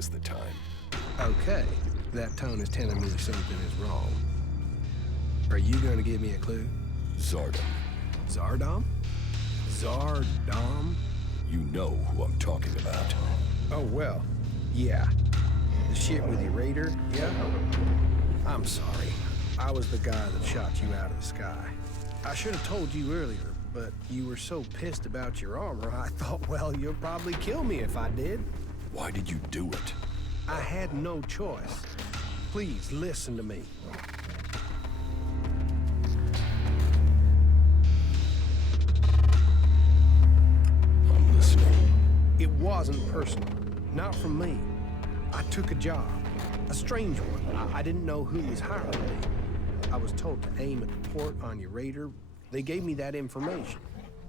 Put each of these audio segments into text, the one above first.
now's the time. Okay, that tone is telling me something is wrong. Are you gonna give me a clue? Zardom. Zardom? Zardom? You know who I'm talking about. Oh, well, yeah. The shit with your raider, yeah? I'm sorry. I was the guy that shot you out of the sky. I should have told you earlier, but you were so pissed about your armor, I thought, well, you'll probably kill me if I did. Why did you do it? I had no choice. Please, listen to me. I'm listening. It wasn't personal. Not from me. I took a job. A strange one. I didn't know who was hiring me. I was told to aim at the port on your raider. They gave me that information.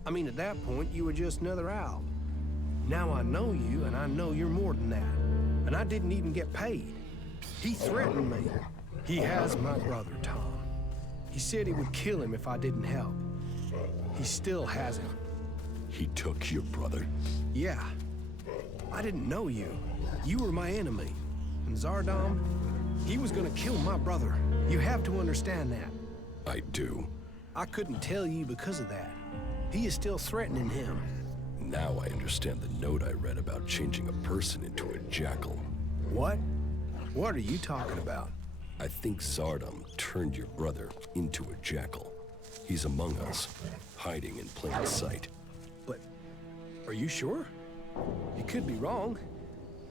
I mean, at that point, you were just another owl. Now I know you, and I know you're more than that. And I didn't even get paid. He threatened me. He has my brother, Tom. He said he would kill him if I didn't help. He still has him. He took your brother? Yeah. I didn't know you. You were my enemy. And Zardom, he was gonna kill my brother. You have to understand that. I do. I couldn't tell you because of that. He is still threatening him. Now I understand the note I read about changing a person into a jackal. What? What are you talking about? I think Zardom turned your brother into a jackal. He's among us, hiding in plain sight. But are you sure? You could be wrong.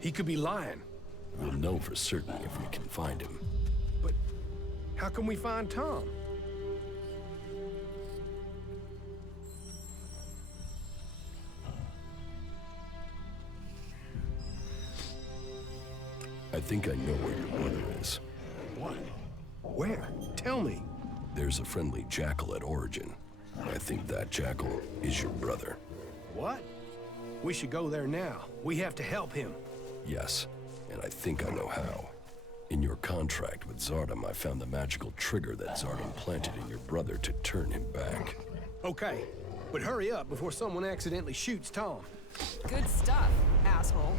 He could be lying. We'll know for certain if we can find him. But how can we find Tom? I think I know where your brother is. What? Where? Tell me. There's a friendly jackal at Origin. I think that jackal is your brother. What? We should go there now. We have to help him. Yes, and I think I know how. In your contract with Zardom, I found the magical trigger that Zardom planted in your brother to turn him back. Okay, but hurry up before someone accidentally shoots Tom. Good stuff, asshole.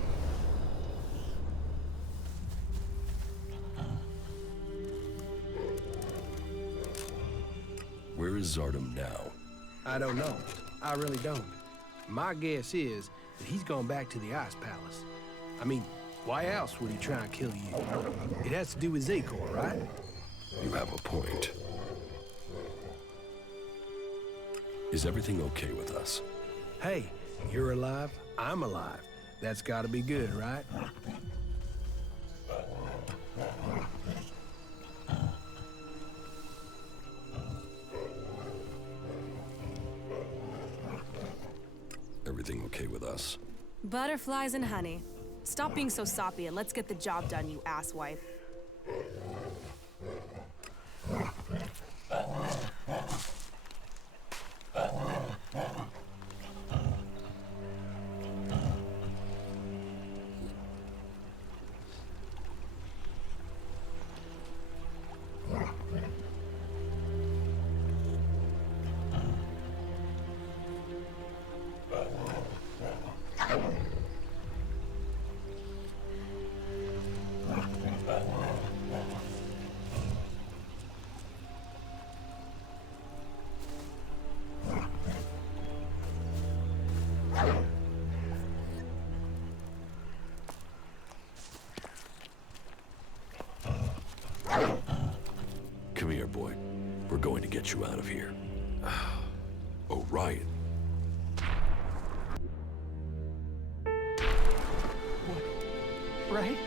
Where is Zardom now? I don't know. I really don't. My guess is that he's gone back to the Ice Palace. I mean, why else would he try and kill you? It has to do with Zekor, right? You have a point. Is everything okay with us? Hey, you're alive, I'm alive. That's gotta be good, right? Everything okay with us? Butterflies and honey. Stop being so soppy and let's get the job done, you asswipe. Come here, boy. We're going to get you out of here. Oh, Ryan. What? Right?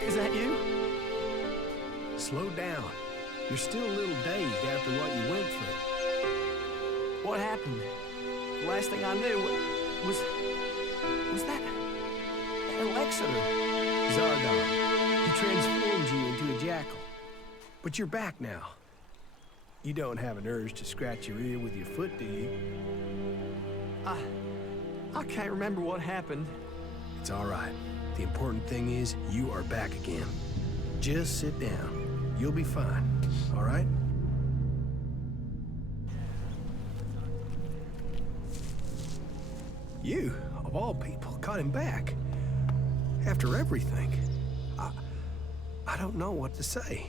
Is that you? Slow down. You're still a little dazed after what you went through. What happened? The last thing I knew was that ELEX. Zardom. He transformed you into a jackal. But you're back now. You don't have an urge to scratch your ear with your foot, do you? I can't remember what happened. It's all right. The important thing is you are back again. Just sit down. You'll be fine, all right? You, of all people, got him back. After everything, I don't know what to say.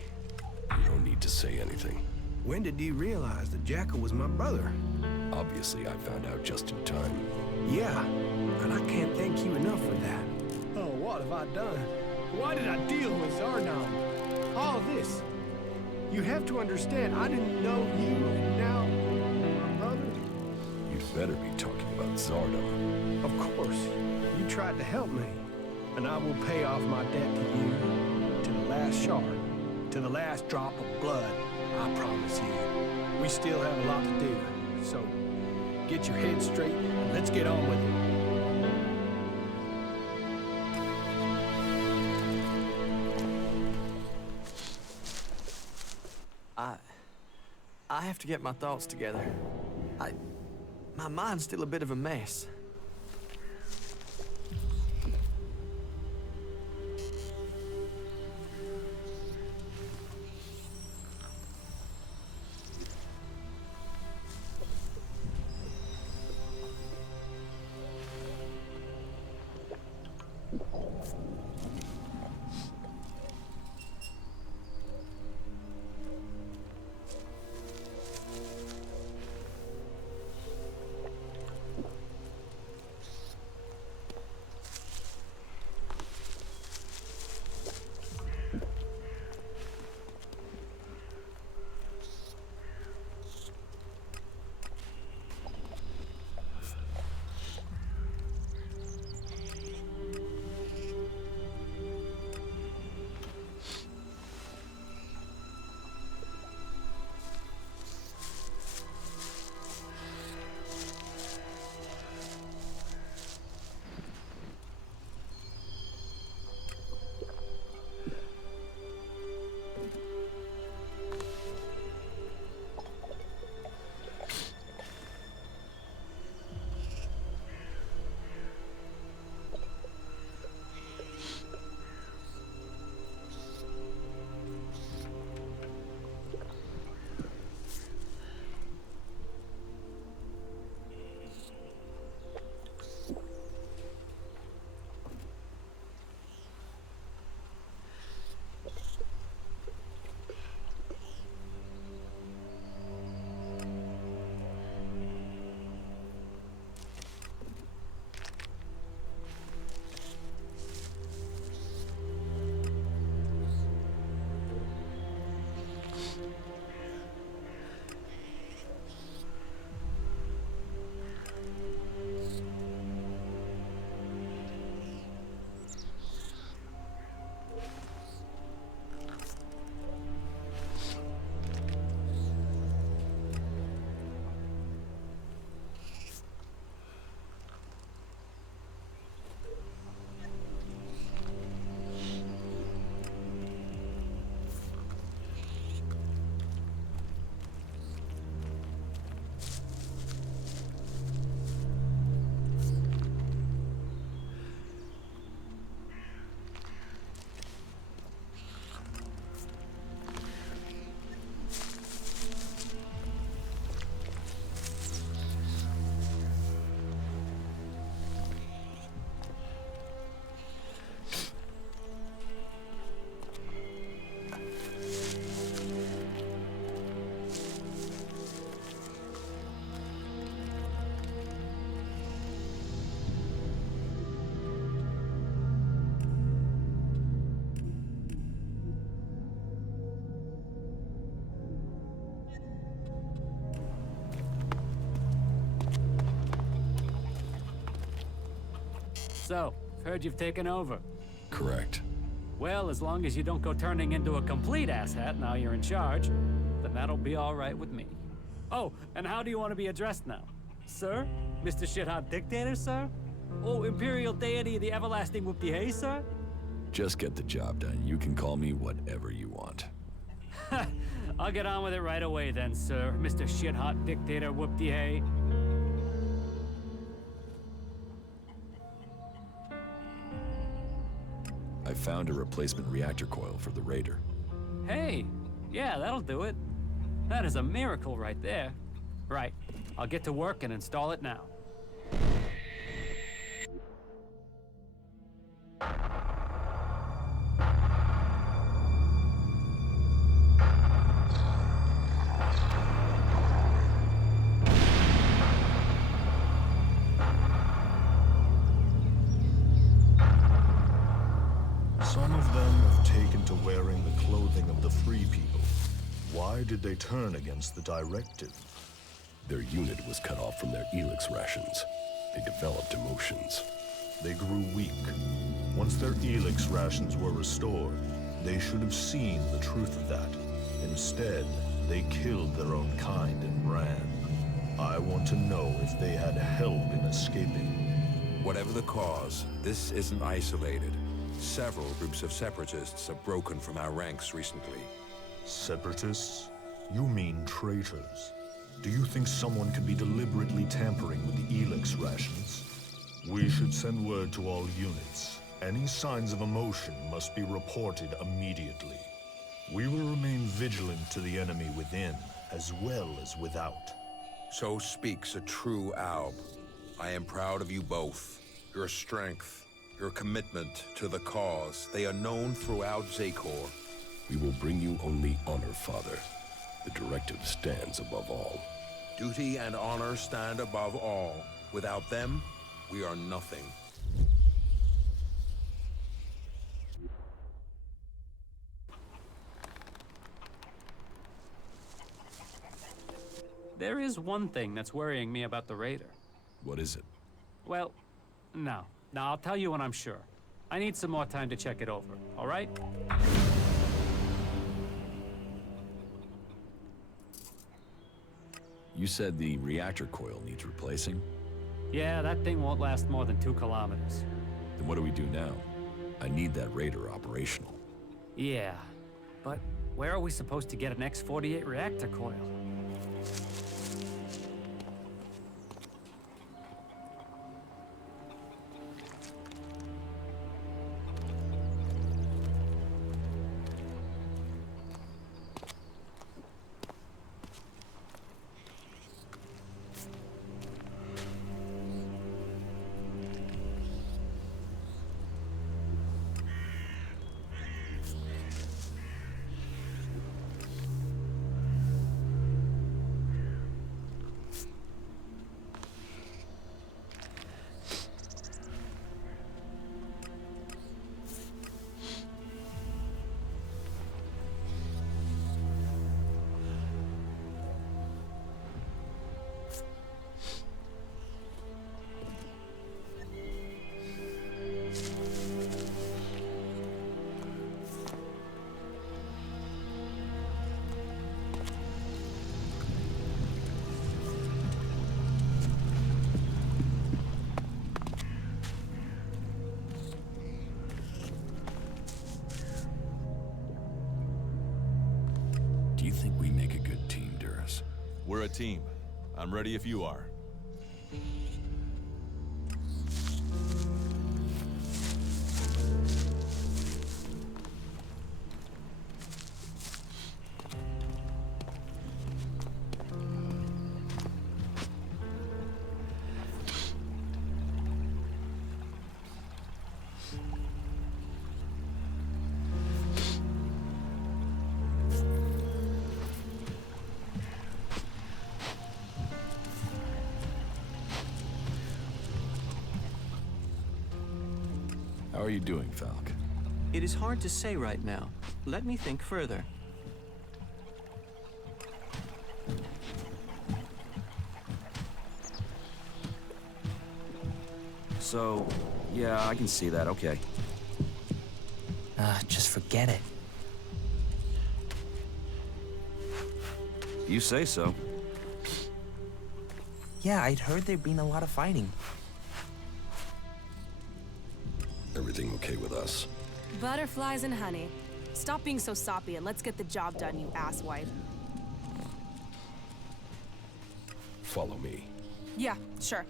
You don't need to say anything. When did you realize that Jackal was my brother? Obviously, I found out just in time. Yeah, and I can't thank you enough for that. Oh, what have I done? Why did I deal with Zardan? All this. You have to understand, I didn't know you, and now my brother. You'd better be talking about Zardan. Of course, you tried to help me, and I will pay off my debt to you, to the last shard, to the last drop of blood, I promise you. We still have a lot to do, so get your head straight, and let's get on with it. I have to get my thoughts together. My mind's still a bit of a mess. So, heard you've taken over. Correct. Well, as long as you don't go turning into a complete asshat now you're in charge, then that'll be all right with me. Oh, and how do you want to be addressed now? Sir? Mr. Shithot Dictator, sir? Oh, Imperial Deity of the Everlasting Whoop-de-Hay, sir? Just get the job done. You can call me whatever you want. I'll get on with it right away then, sir. Mr. Shithot Dictator Whoop-de-Hay. I found a replacement reactor coil for the Raider. Hey, yeah, that'll do it. That is a miracle right there. Right, I'll get to work and install it now. taken to wearing the clothing of the free people. Why did they turn against the directive? Their unit was cut off from their ELEX rations. They developed emotions. They grew weak. Once their ELEX rations were restored, they should have seen the truth of that. Instead, they killed their own kind and ran. I want to know if they had help in escaping. Whatever the cause, this isn't isolated. Several groups of separatists have broken from our ranks recently. Separatists? You mean traitors? Do you think someone could be deliberately tampering with the ELEX rations? We should send word to all units. Any signs of emotion must be reported immediately. We will remain vigilant to the enemy within, as well as without. So speaks a true Alb. I am proud of you both. Your strength, your commitment to the cause, they are known throughout Zakor. We will bring you only honor, Father. The directive stands above all. Duty and honor stand above all. Without them, we are nothing. There is one thing that's worrying me about the Raider. What is it? Well, no. I'll tell you when I'm sure. I need some more time to check it over, all right? You said the reactor coil needs replacing? Yeah, that thing won't last more than 2 kilometers. Then what do we do now? I need that Raider operational. Yeah, but where are we supposed to get an X-48 reactor coil? Do you think we make a good team, Duras? We're a team. I'm ready if you are. How are you doing, Falk? It is hard to say right now. Let me think further. So, yeah, I can see that, okay. Just forget it. You say so. Yeah, I'd heard there'd been a lot of fighting. Everything okay with us? Butterflies and honey. Stop being so soppy and let's get the job done, you asswipe. Follow me. Yeah, sure.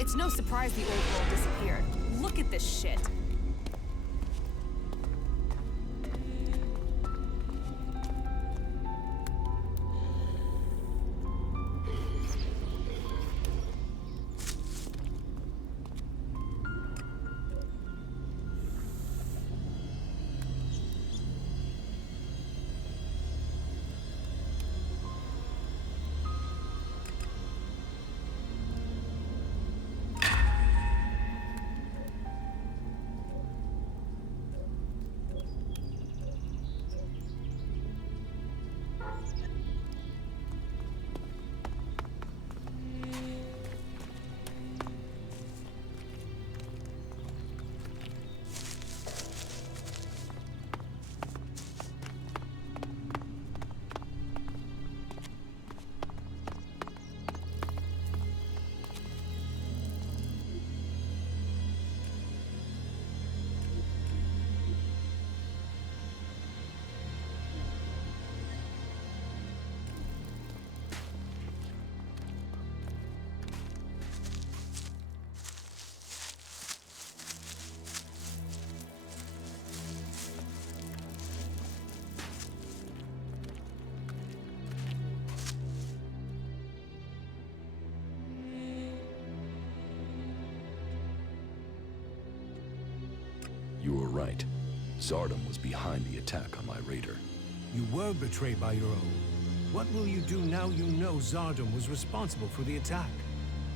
It's no surprise the old world disappeared. Look at this shit. right. Zardom was behind the attack on my raider. You were betrayed by your own. What will you do now you know Zardom was responsible for the attack?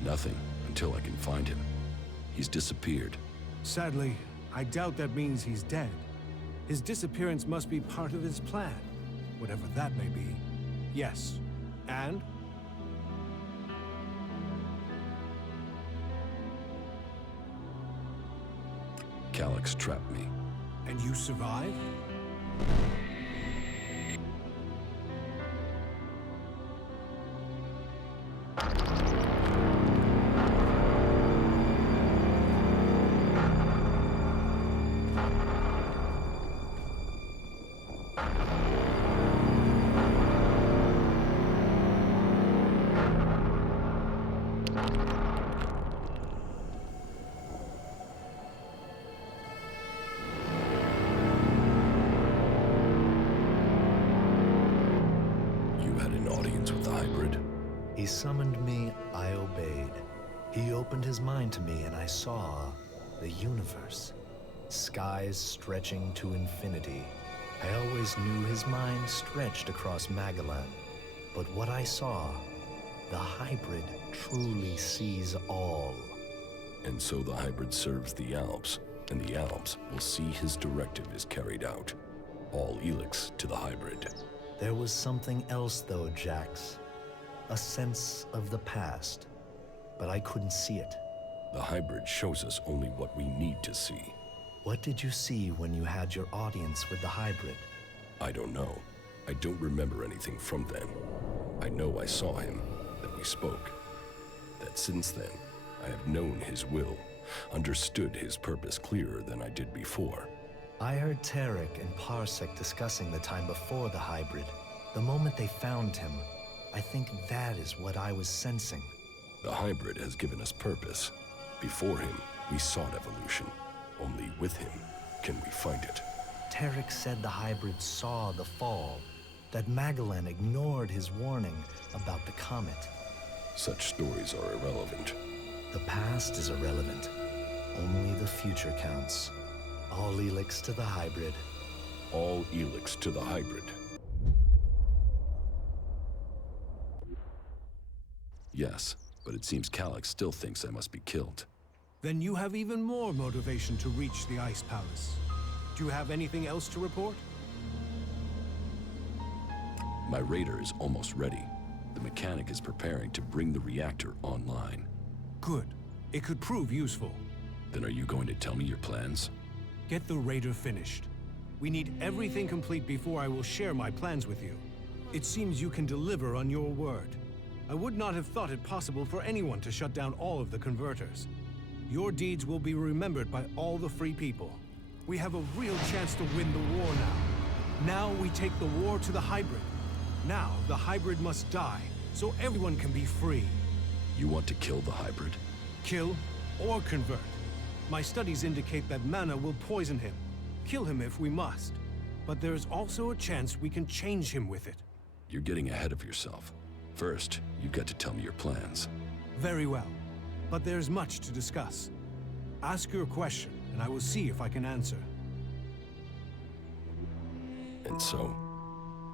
Nothing, until I can find him. He's disappeared. Sadly, I doubt that means he's dead. His disappearance must be part of his plan, whatever that may be. Yes. And? Calyx trapped me. And you survived? He summoned me, I obeyed. He opened his mind to me and I saw the universe. Skies stretching to infinity. I always knew his mind stretched across Magellan. But what I saw, the hybrid truly sees all. And so the hybrid serves the Alps, and the Alps will see his directive is carried out. All ELEX to the hybrid. There was something else though, Jax. A sense of the past, but I couldn't see it. The hybrid shows us only what we need to see. What did you see when you had your audience with the hybrid? I don't know. I don't remember anything from then. I know I saw him, that we spoke. That since then, I have known his will, understood his purpose clearer than I did before. I heard Tarek and Parsec discussing the time before the hybrid. The moment they found him, I think that is what I was sensing. The hybrid has given us purpose. Before him, we sought evolution. Only with him can we find it. Tarek said the hybrid saw the fall, that Magellan ignored his warning about the comet. Such stories are irrelevant. The past is irrelevant. Only the future counts. All ELEX to the hybrid. All ELEX to the hybrid. Yes, but it seems Calyx still thinks I must be killed. Then you have even more motivation to reach the Ice Palace. Do you have anything else to report? My raider is almost ready. The mechanic is preparing to bring the reactor online. Good. It could prove useful. Then are you going to tell me your plans? Get the raider finished. We need everything complete before I will share my plans with you. It seems you can deliver on your word. I would not have thought it possible for anyone to shut down all of the converters. Your deeds will be remembered by all the free people. We have a real chance to win the war now. Now we take the war to the hybrid. Now the hybrid must die, so everyone can be free. You want to kill the hybrid? Kill or convert. My studies indicate that mana will poison him. Kill him if we must. But there's also a chance we can change him with it. You're getting ahead of yourself. First, you've got to tell me your plans. Very well. But there's much to discuss. Ask your question, and I will see if I can answer. And so,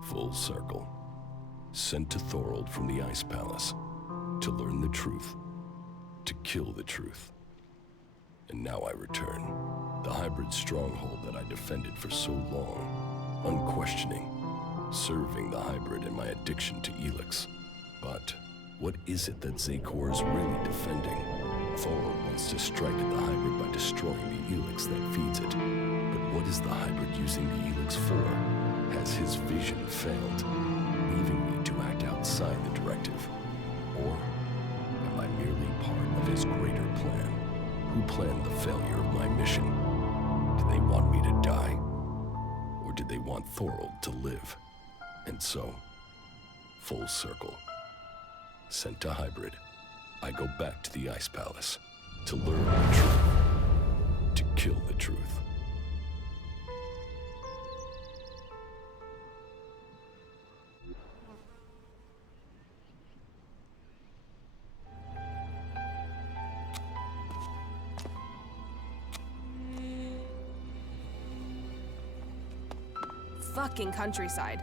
full circle. Sent to Thorold from the Ice Palace. To learn the truth. To kill the truth. And now I return. The hybrid stronghold that I defended for so long. Unquestioning. Serving the hybrid and my addiction to ELEX. But what is it that Zakor is really defending? Thorold wants to strike at the hybrid by destroying the ELEX that feeds it. But what is the hybrid using the ELEX for? Has his vision failed, leaving me to act outside the directive? Or am I merely part of his greater plan? Who planned the failure of my mission? Did they want me to die? Or did they want Thorold to live? And so, full circle. Sent to hybrid, I go back to the Ice Palace to learn the truth, to kill the truth. fucking countryside.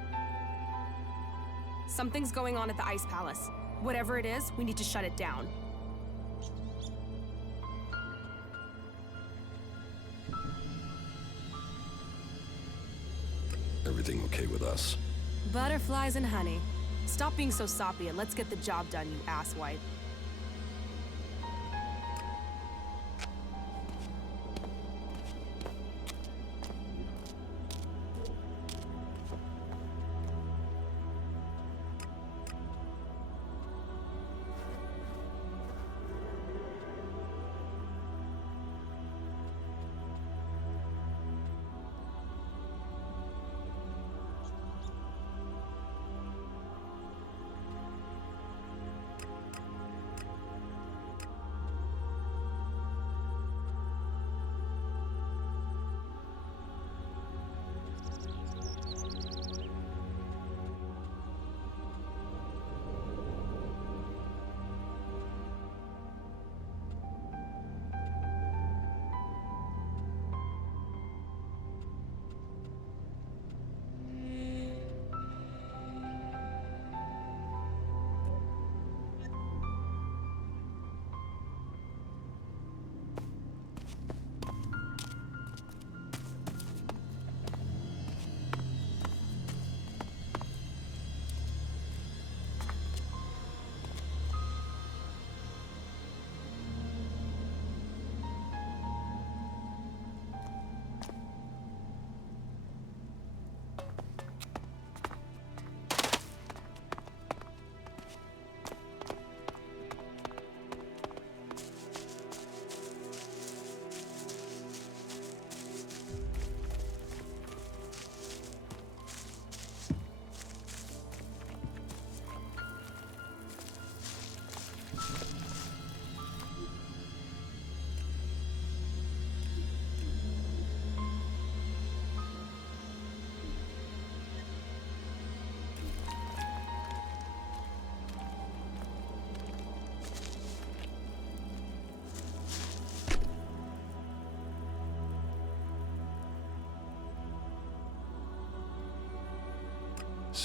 Something's going on at the Ice Palace. Whatever it is, we need to shut it down. Everything okay with us? Butterflies and honey. Stop being so soppy and let's get the job done, you asswipe.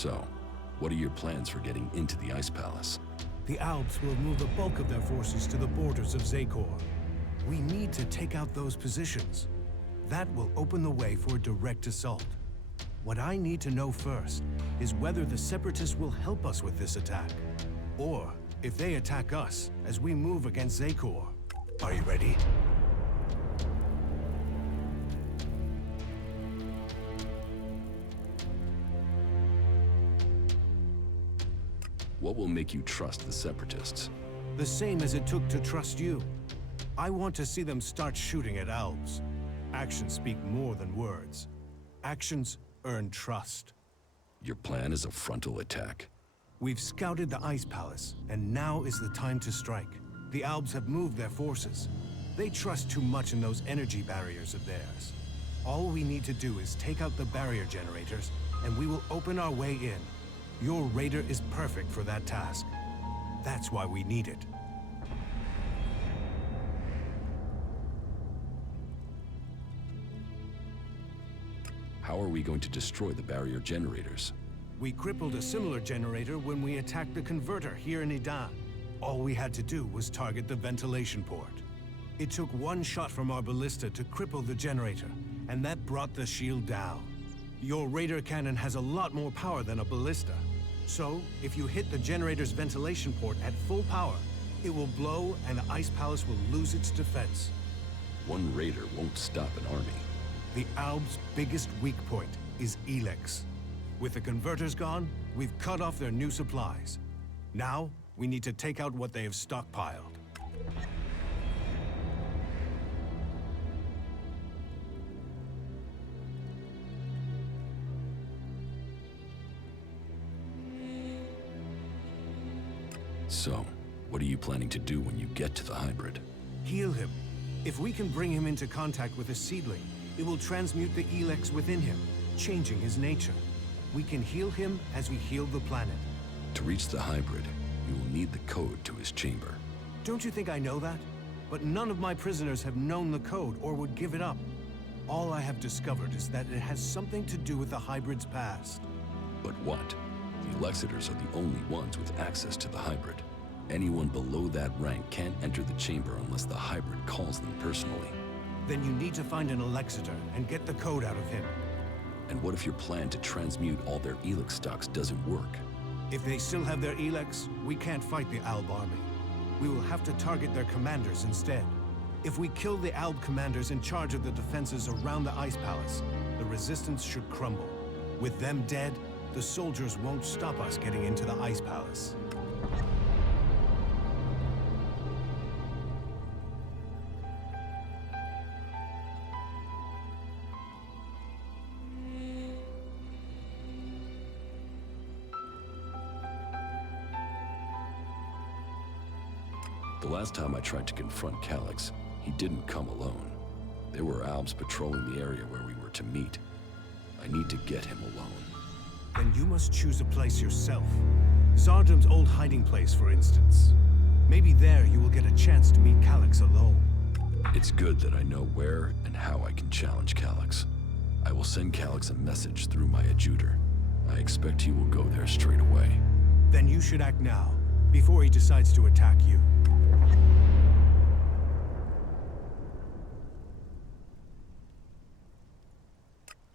So, what are your plans for getting into the Ice Palace? The Alps will move the bulk of their forces to the borders of Zakor. We need to take out those positions. That will open the way for a direct assault. What I need to know first is whether the Separatists will help us with this attack, or if they attack us as we move against Zakor. Are you ready? What will make you trust the Separatists? The same as it took to trust you. I want to see them start shooting at Alps. Actions speak more than words. Actions earn trust. Your plan is a frontal attack. We've scouted the Ice Palace, and now is the time to strike. The Alps have moved their forces. They trust too much in those energy barriers of theirs. All we need to do is take out the barrier generators, and we will open our way in. Your raider is perfect for that task. That's why we need it. How are we going to destroy the barrier generators? We crippled a similar generator when we attacked the converter here in Idan. All we had to do was target the ventilation port. It took one shot from our ballista to cripple the generator, and that brought the shield down. Your raider cannon has a lot more power than a ballista. So, if you hit the generator's ventilation port at full power, it will blow and the Ice Palace will lose its defense. One raider won't stop an army. The Alb's biggest weak point is ELEX. With the converters gone, we've cut off their new supplies. Now, we need to take out what they have stockpiled. So, what are you planning to do when you get to the hybrid? Heal him. If we can bring him into contact with a seedling, it will transmute the ELEX within him, changing his nature. We can heal him as we heal the planet. To reach the hybrid, you will need the code to his chamber. Don't you think I know that? But none of my prisoners have known the code or would give it up. All I have discovered is that it has something to do with the hybrid's past. But what? The Elexitors are the only ones with access to the hybrid. Anyone below that rank can't enter the chamber unless the hybrid calls them personally. Then you need to find an Elexitor and get the code out of him. And what if your plan to transmute all their ELEX stocks doesn't work? If they still have their ELEX, we can't fight the Alb army. We will have to target their commanders instead. If we kill the Alb commanders in charge of the defenses around the Ice Palace, the resistance should crumble. With them dead, the soldiers won't stop us getting into the Ice Palace. The last time I tried to confront Calyx, he didn't come alone. There were Albs patrolling the area where we were to meet. I need to get him alone. Then you must choose a place yourself. Zardum's old hiding place, for instance. Maybe there you will get a chance to meet Calyx alone. It's good that I know where and how I can challenge Calyx. I will send Calyx a message through my adjutor. I expect he will go there straight away. Then you should act now, before he decides to attack you.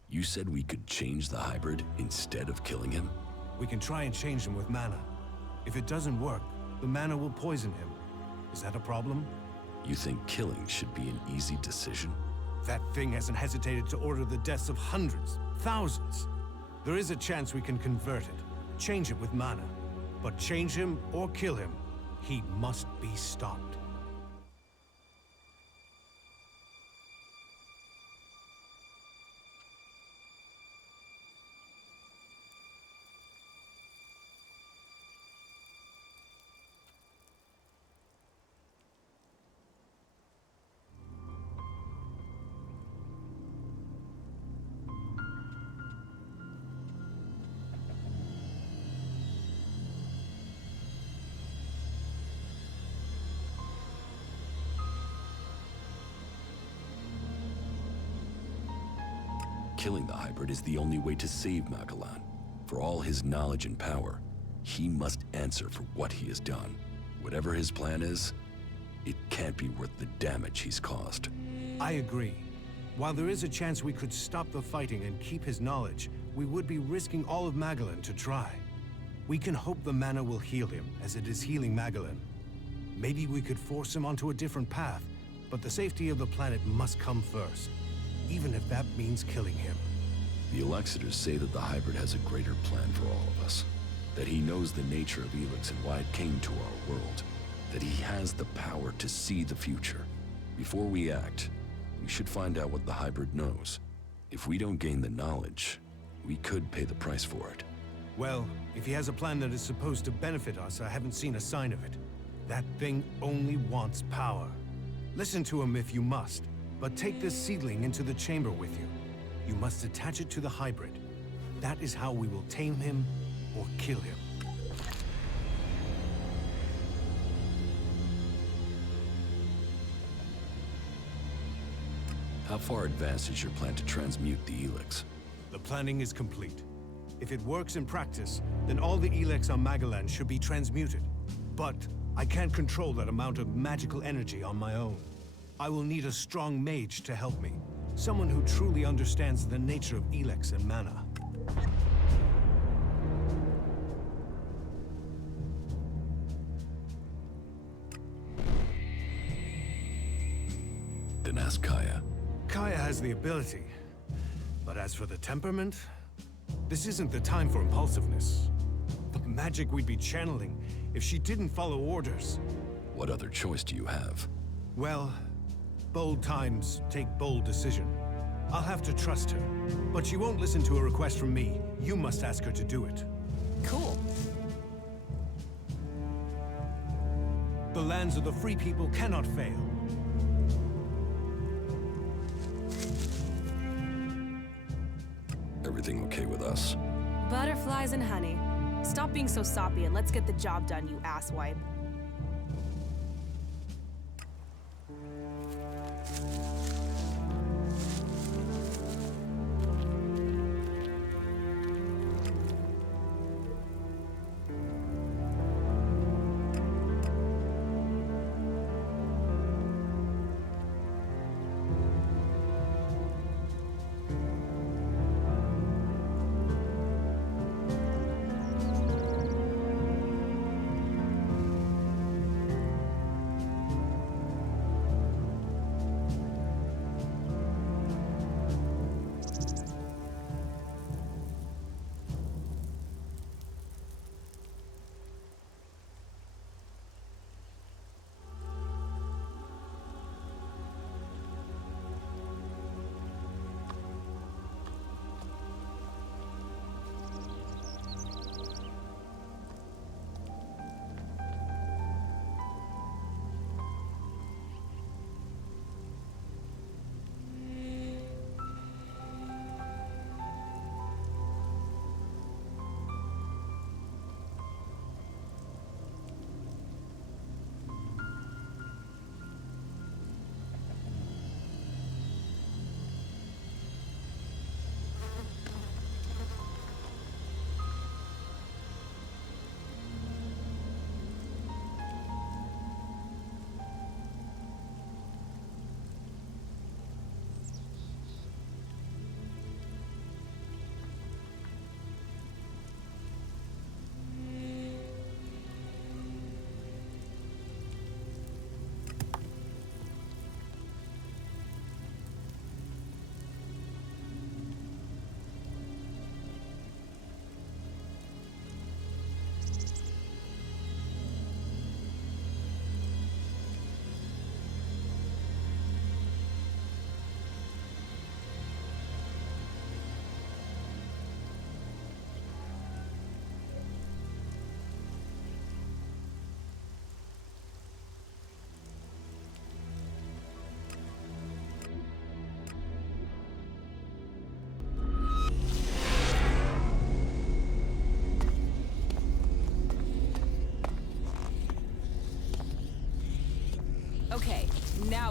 You said we could change the hybrid instead of killing him? We can try and change him with mana. If it doesn't work, the mana will poison him. Is that a problem? You think killing should be an easy decision? That thing hasn't hesitated to order the deaths of hundreds, thousands. There is a chance we can convert it, change it with mana. But change him or kill him, he must be stopped. Killing the hybrid is the only way to save Magellan. For all his knowledge and power, he must answer for what he has done. Whatever his plan is, it can't be worth the damage he's caused. I agree. While there is a chance we could stop the fighting and keep his knowledge, we would be risking all of Magellan to try. We can hope the mana will heal him, as it is healing Magellan. Maybe we could force him onto a different path, but the safety of the planet must come first, even if that means killing him. The Elexitors say that the hybrid has a greater plan for all of us. That he knows the nature of ELEX and why it came to our world. That he has the power to see the future. Before we act, we should find out what the hybrid knows. If we don't gain the knowledge, we could pay the price for it. Well, if he has a plan that is supposed to benefit us, I haven't seen a sign of it. That thing only wants power. Listen to him if you must, but take this seedling into the chamber with you. You must attach it to the hybrid. That is how we will tame him or kill him. How far advanced is your plan to transmute the ELEX? The planning is complete. If it works in practice, then all the ELEX on Magellan should be transmuted. But I can't control that amount of magical energy on my own. I will need a strong mage to help me. Someone who truly understands the nature of ELEX and mana. Then ask Kaya. Kaya has the ability. But as for the temperament, this isn't the time for impulsiveness. The magic we'd be channeling if she didn't follow orders. What other choice do you have? Well, bold times take bold decision. I'll have to trust her. But she won't listen to a request from me. You must ask her to do it. Cool. The lands of the free people cannot fail. Everything okay with us? Butterflies and honey. Stop being so soppy and let's get the job done, you asswipe.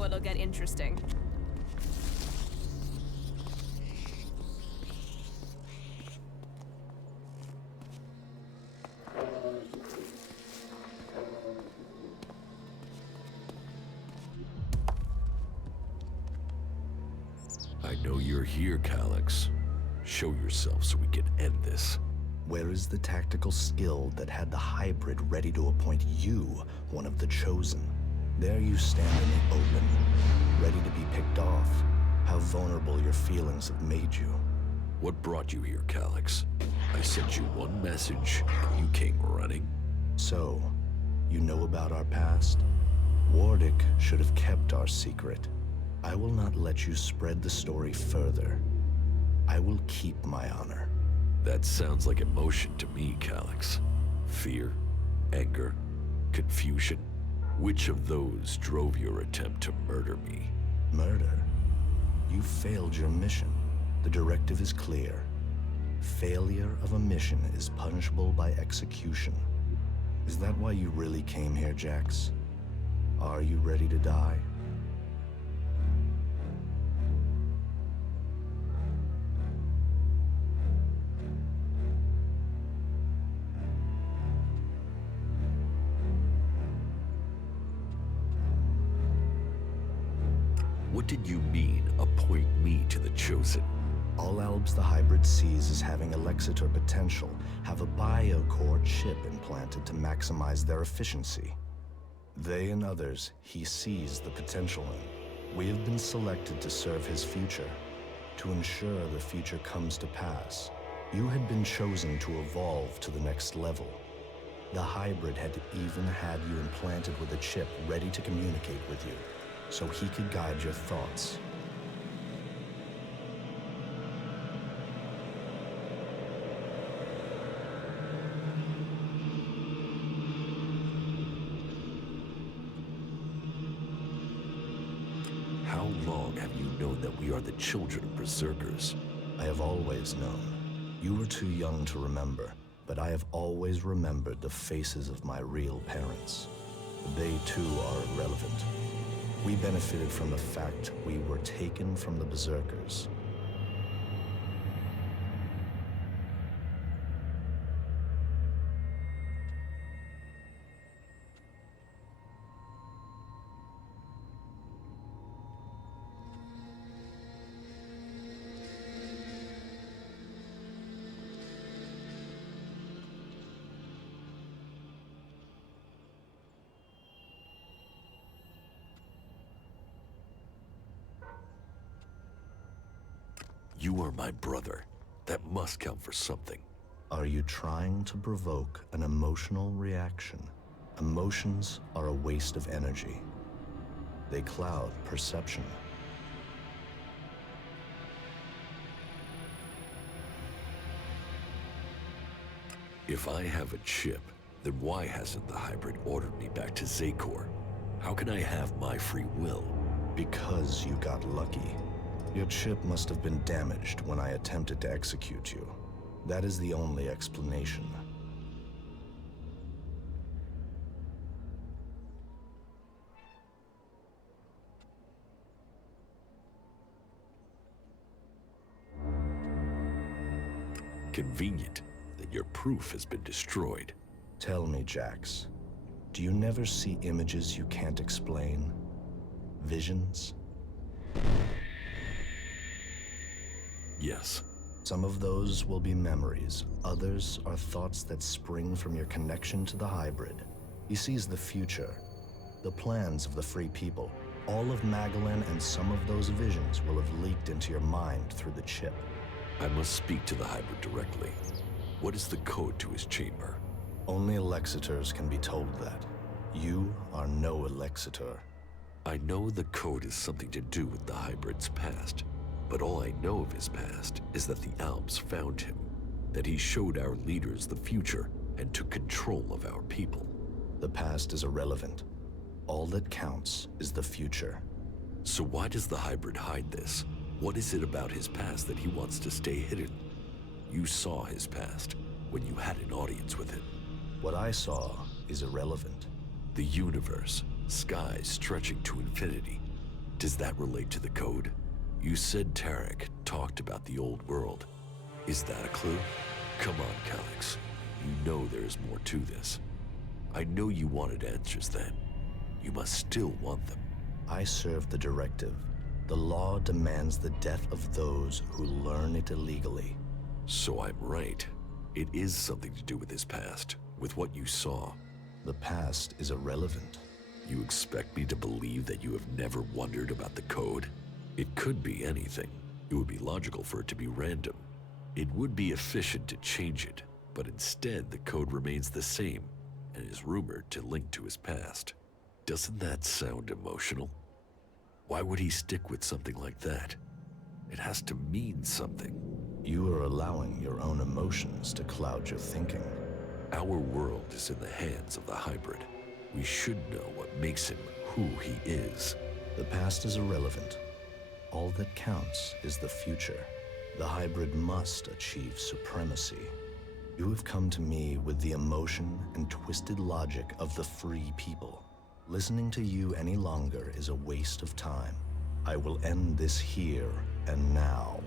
know it'll get interesting. I know you're here, Calyx. Show yourself so we can end this. Where is the tactical skill that had the hybrid ready to appoint you one of the chosen? There you stand in the open, ready to be picked off. How vulnerable your feelings have made you. What brought you here, Calyx? I sent you one message, and you came running. So, you know about our past? Wardick should have kept our secret. I will not let you spread the story further. I will keep my honor. That sounds like emotion to me, Calyx. Fear, anger, confusion. Which of those drove your attempt to murder me? Murder? You failed your mission. The directive is clear. Failure of a mission is punishable by execution. Is that why you really came here, Jax? Are you ready to die? What did you mean, appoint me to the Chosen? All Albs the hybrid sees as having Alexitor potential have a biocore chip implanted to maximize their efficiency. They and others he sees the potential in. We have been selected to serve his future, to ensure the future comes to pass. You had been chosen to evolve to the next level. The hybrid had even had you implanted with a chip ready to communicate with you, so he could guide your thoughts. How long have you known that we are the children of berserkers? I have always known. You were too young to remember, but I have always remembered the faces of my real parents. They too are irrelevant. We benefited from the fact we were taken from the berserkers. You are my brother. That must count for something. Are you trying to provoke an emotional reaction? Emotions are a waste of energy. They cloud perception. If I have a chip, then why hasn't the hybrid ordered me back to Zakor? How can I have my free will? Because you got lucky. Your chip must have been damaged when I attempted to execute you. That is the only explanation. Convenient that your proof has been destroyed. Tell me, Jax, do you never see images you can't explain? Visions? Yes. Some of those will be memories. Others are thoughts that spring from your connection to the hybrid. He sees the future, the plans of the free people. All of Magalan and some of those visions will have leaked into your mind through the chip. I must speak to the hybrid directly. What is the code to his chamber? Only Alexitors can be told that. You are no Alexitor. I know the code is something to do with the hybrid's past. But all I know of his past is that the Alps found him, that he showed our leaders the future and took control of our people. The past is irrelevant. All that counts is the future. So why does the hybrid hide this? What is it about his past that he wants to stay hidden? You saw his past when you had an audience with him. What I saw is irrelevant. The universe, skies stretching to infinity. Does that relate to the code? You said Tarek talked about the old world. Is that a clue? Come on, Calyx. You know there's more to this. I know you wanted answers then. You must still want them. I serve the directive. The law demands the death of those who learn it illegally. So I'm right. It is something to do with his past, with what you saw. The past is irrelevant. You expect me to believe that you have never wondered about the code? It could be anything. It would be logical for it to be random. It would be efficient to change it, but instead the code remains the same and is rumored to link to his past. Doesn't that sound emotional? Why would he stick with something like that? It has to mean something. You are allowing your own emotions to cloud your thinking. Our world is in the hands of the hybrid. We should know what makes him who he is. The past is irrelevant. All that counts is the future. The hybrid must achieve supremacy. You have come to me with the emotion and twisted logic of the free people. Listening to you any longer is a waste of time. I will end this here and now.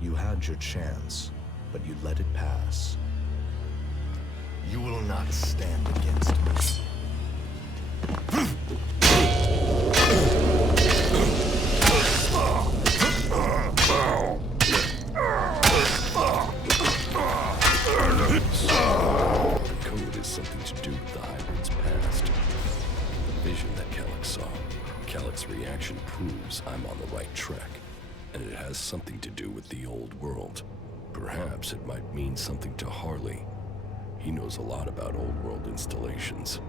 You had your chance, but you let it pass. You will not stand against me. The code is something to do with the hybrid's past. The vision that Calyx saw. Calyx's reaction proves I'm on the right track. And it has something to do with the old world. Perhaps it might mean something to Harley. He knows a lot about old world installations.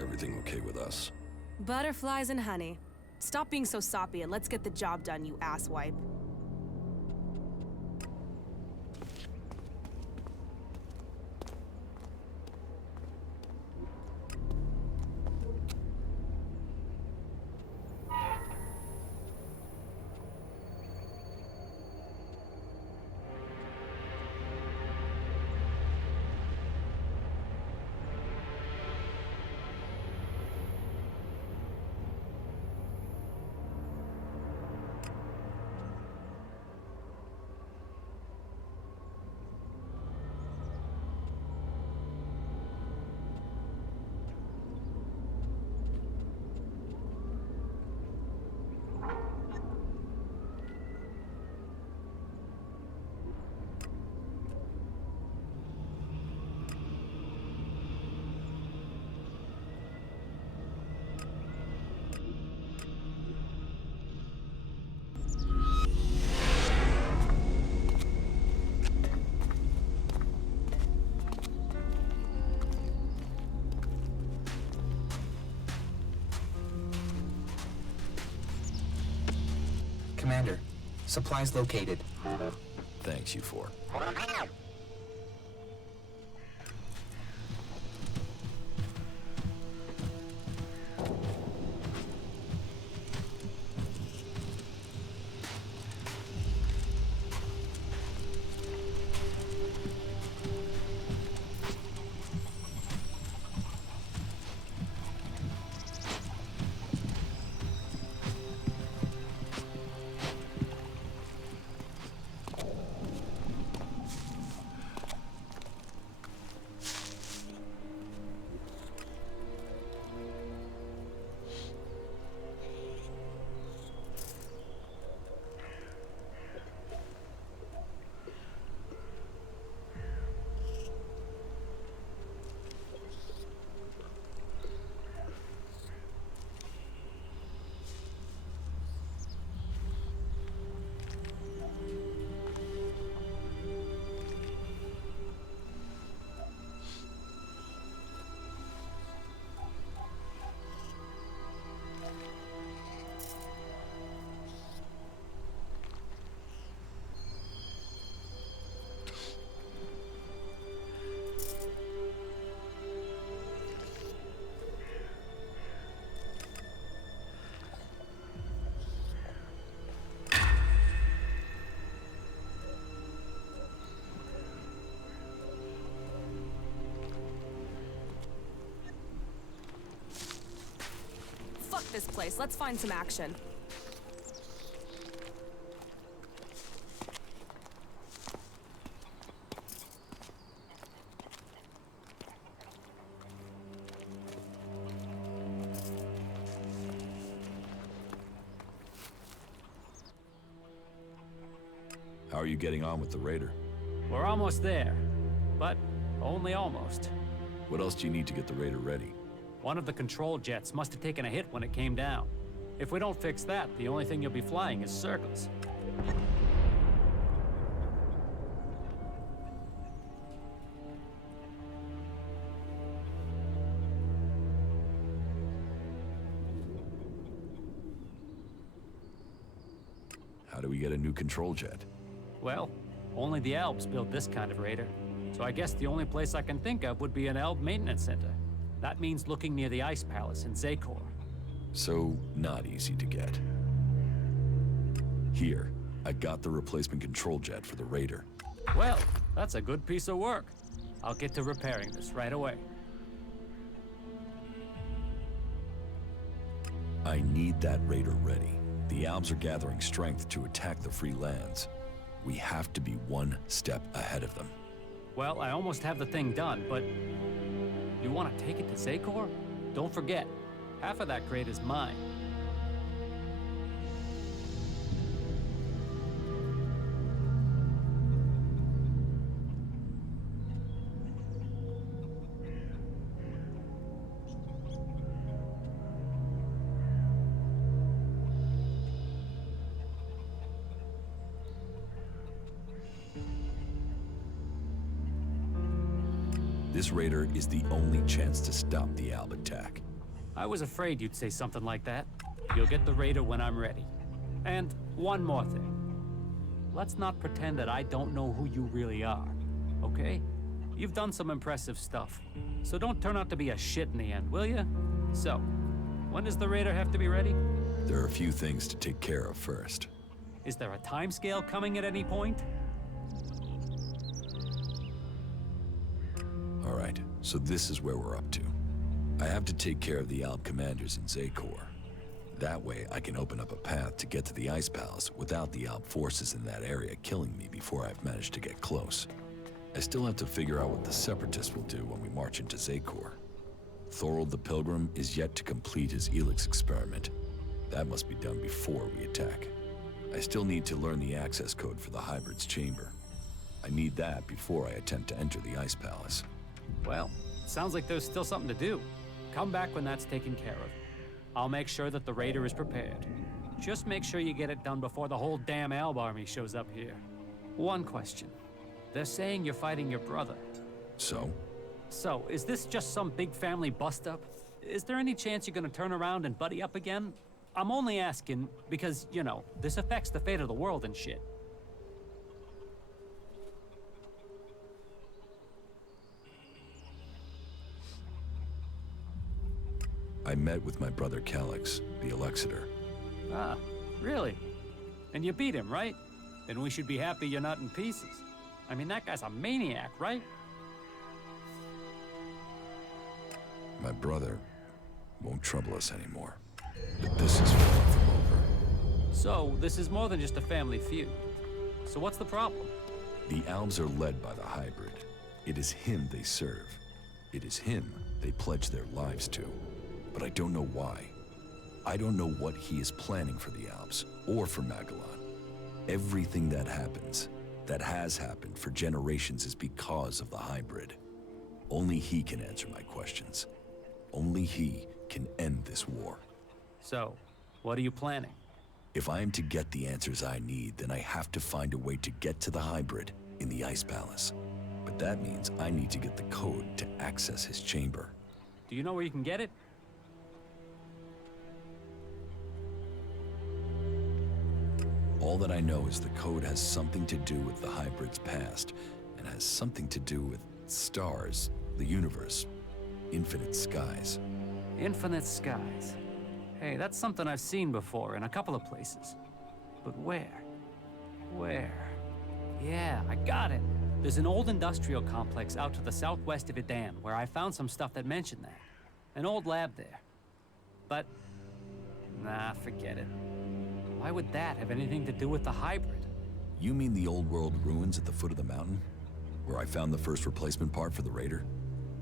Everything okay with us? Butterflies and honey. Stop being so soppy and let's get the job done, you asswipe. Commander, supplies located. Thanks, you four. this place. Let's find some action. How are you getting on with the raider? We're almost there, but only almost. What else do you need to get the raider ready? One of the control jets must have taken a hit when it came down. If we don't fix that, the only thing you'll be flying is circles. How do we get a new control jet? Well, only the Albs build this kind of raider. So I guess the only place I can think of would be an Alb maintenance center. That means looking near the Ice Palace in Zakor. So, not easy to get. Here, I got the replacement control jet for the raider. Well, that's a good piece of work. I'll get to repairing this right away. I need that raider ready. The Albs are gathering strength to attack the free lands. We have to be one step ahead of them. Well, I almost have the thing done, but... You want to take it to Zakor? Don't forget, half of that crate is mine. This raider is the only chance to stop the Alb attack. I was afraid you'd say something like that. You'll get the raider when I'm ready. And one more thing. Let's not pretend that I don't know who you really are, okay? You've done some impressive stuff, so don't turn out to be a shit in the end, will you? So, when does the raider have to be ready? There are a few things to take care of first. Is there a timescale coming at any point? All right, so this is where we're up to. I have to take care of the Alb commanders in Zakor. That way, I can open up a path to get to the Ice Palace without the Alb forces in that area killing me before I've managed to get close. I still have to figure out what the Separatists will do when we march into Zakor. Thorold the Pilgrim is yet to complete his ELEX experiment. That must be done before we attack. I still need to learn the access code for the Hybrid's chamber. I need that before I attempt to enter the Ice Palace. Well, sounds like there's still something to do. Come back when that's taken care of. I'll make sure that the raider is prepared. Just make sure you get it done before the whole damn Alb army shows up here. One question. They're saying you're fighting your brother. So? So, is this just some big family bust-up? Is there any chance you're gonna turn around and buddy up again? I'm only asking because, you know, this affects the fate of the world and shit. I met with my brother Calyx, the Elexiter. Ah, really? And you beat him, right? Then we should be happy you're not in pieces. I mean, that guy's a maniac, right? My brother won't trouble us anymore. But this is far from over. So, this is more than just a family feud. So what's the problem? The Albs are led by the Hybrid. It is him they serve. It is him they pledge their lives to. But I don't know why. I don't know what he is planning for the Albs, or for Magellan. Everything that happens, that has happened for generations, is because of the Hybrid. Only he can answer my questions. Only he can end this war. So, what are you planning? If I am to get the answers I need, then I have to find a way to get to the Hybrid in the Ice Palace. But that means I need to get the code to access his chamber. Do you know where you can get it? All that I know is the code has something to do with the Hybrid's past, and has something to do with stars, the universe, infinite skies. Infinite skies. Hey, that's something I've seen before in a couple of places. But where? Where? Yeah, I got it. There's an old industrial complex out to the southwest of Idan where I found some stuff that mentioned that. An old lab there. But Nah, forget it. Why would that have anything to do with the hybrid? You mean the old world ruins at the foot of the mountain? Where I found the first replacement part for the Raider?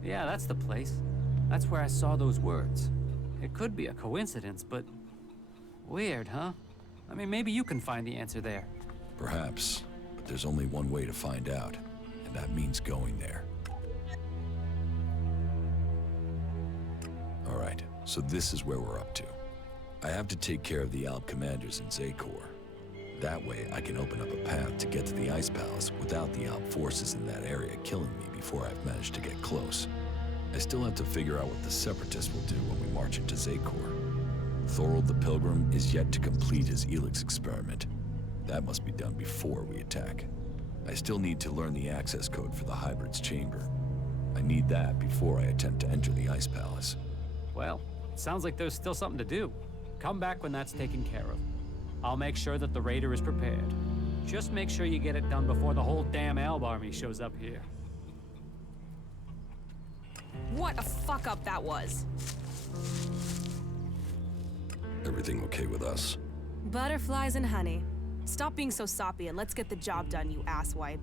Yeah, that's the place. That's where I saw those words. It could be a coincidence, but... weird, huh? I mean, maybe you can find the answer there. Perhaps, but there's only one way to find out, and that means going there. All right, so this is where we're up to. I have to take care of the Alp commanders in Zakor. That way, I can open up a path to get to the Ice Palace without the Alp forces in that area killing me before I've managed to get close. I still have to figure out what the Separatists will do when we march into Zakor. Thorold the Pilgrim is yet to complete his ELEX experiment. That must be done before we attack. I still need to learn the access code for the hybrid's chamber. I need that before I attempt to enter the Ice Palace. Well, it sounds like there's still something to do. Come back when that's taken care of. I'll make sure that the Raider is prepared. Just make sure you get it done before the whole damn Alb army shows up here. What a fuck up that was. Everything okay with us? Butterflies and honey. Stop being so soppy and let's get the job done, you asswipe.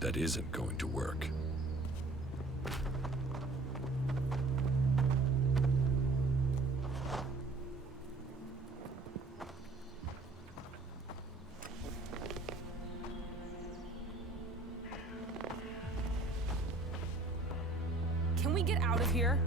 That isn't going to work. Can we get out of here?